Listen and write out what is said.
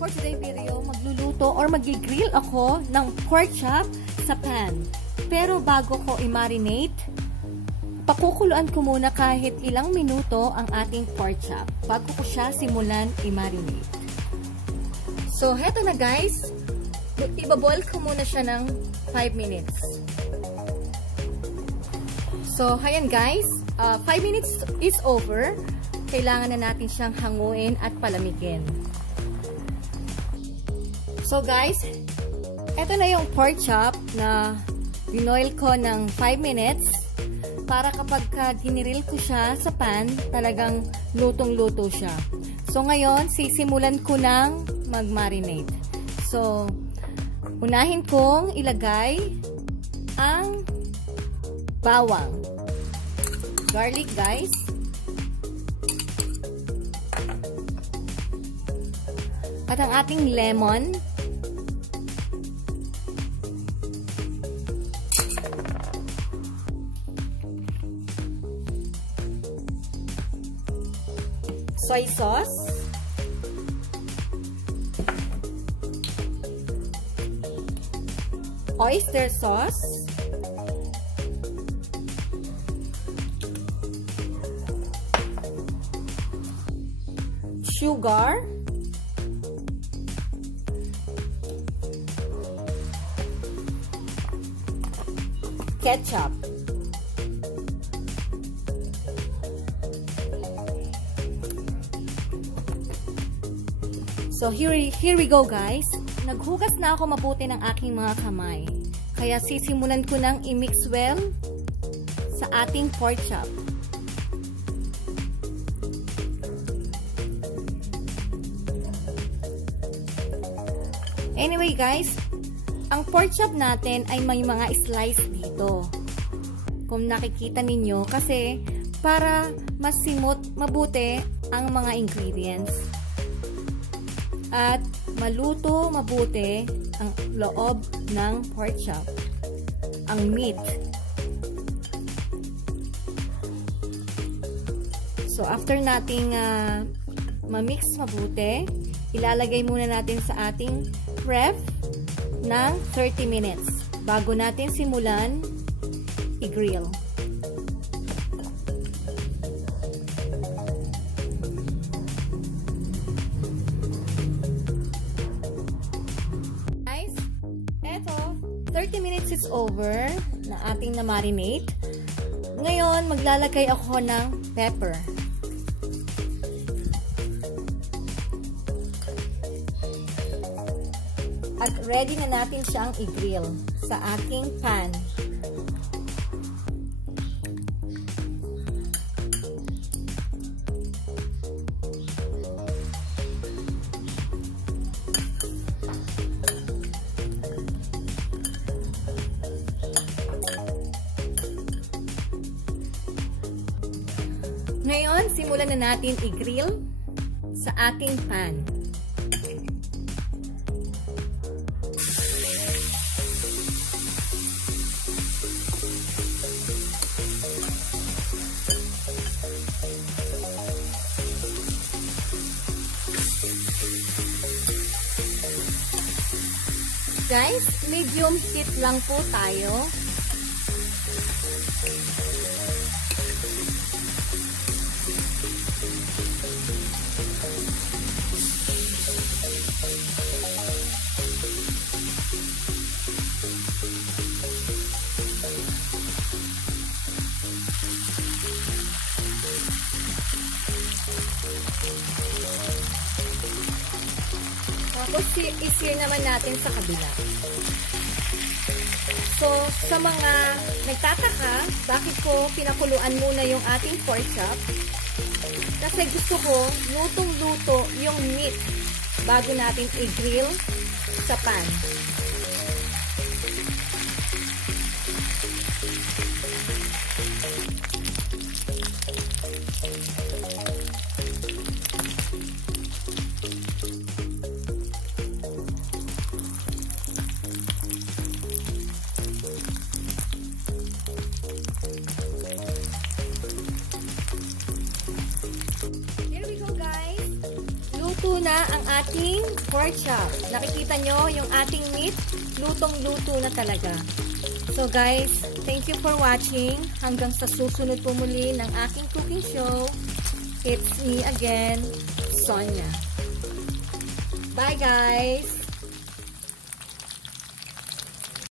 for today's video, magluluto or mag-grill ako ng pork chop sa pan. Pero bago ko i-marinate, pakukuluan ko muna kahit ilang minuto ang ating pork chop bago ko siya simulan i-marinate. So, heto na guys. Ibaboil ko muna siya ng 5 minutes. So, ayan guys. 5 minutes is over. Kailangan na natin siyang hanguin at palamigin. So guys, eto na yung pork chop na binoil ko ng 5 minutes para kapag giniril ko siya sa pan, talagang lutong-luto siya. So ngayon, sisimulan ko ng mag-marinate. So, unahin kong ilagay ang bawang. Garlic guys. At ang ating lemon. Soy sauce. Oyster sauce. Sugar. Ketchup. So here we go guys. Naghugas na ako mabuti ng aking mga kamay. Kaya sisimulan ko nang i-mix well sa ating pork chop. Anyway guys, ang pork chop natin ay may mga slice dito. Kung nakikita ninyo, kasi para mas simot mabuti ang mga ingredients. At maluto mabuti ang loob ng pork chop. Ang meat. So after nating ma-mix mabuti, ilalagay muna natin sa ating ref ng 30 minutes bago natin simulan i-grill. Guys, eto, 30 minutes is over na ating na-marinate. Ngayon, maglalagay ako ng pepper. At ready na natin siyang i-grill sa ating pan. Ngayon, simulan na natin i-grill sa ating pan. Guys, medium heat lang po tayo. Tapos, i-sear naman natin sa kabila. So, sa mga nagtataka, bakit ko pinakuluan muna yung ating pork chop? Kasi gusto ko, lutong-luto yung meat bago natin i-grill sa pan. luto na ang ating pork chop. Nakikita nyo yung ating meat, lutong-luto na talaga. So guys, thank you for watching. Hanggang sa susunod po muli ng aking cooking show. It's me again, Sonia. Bye guys!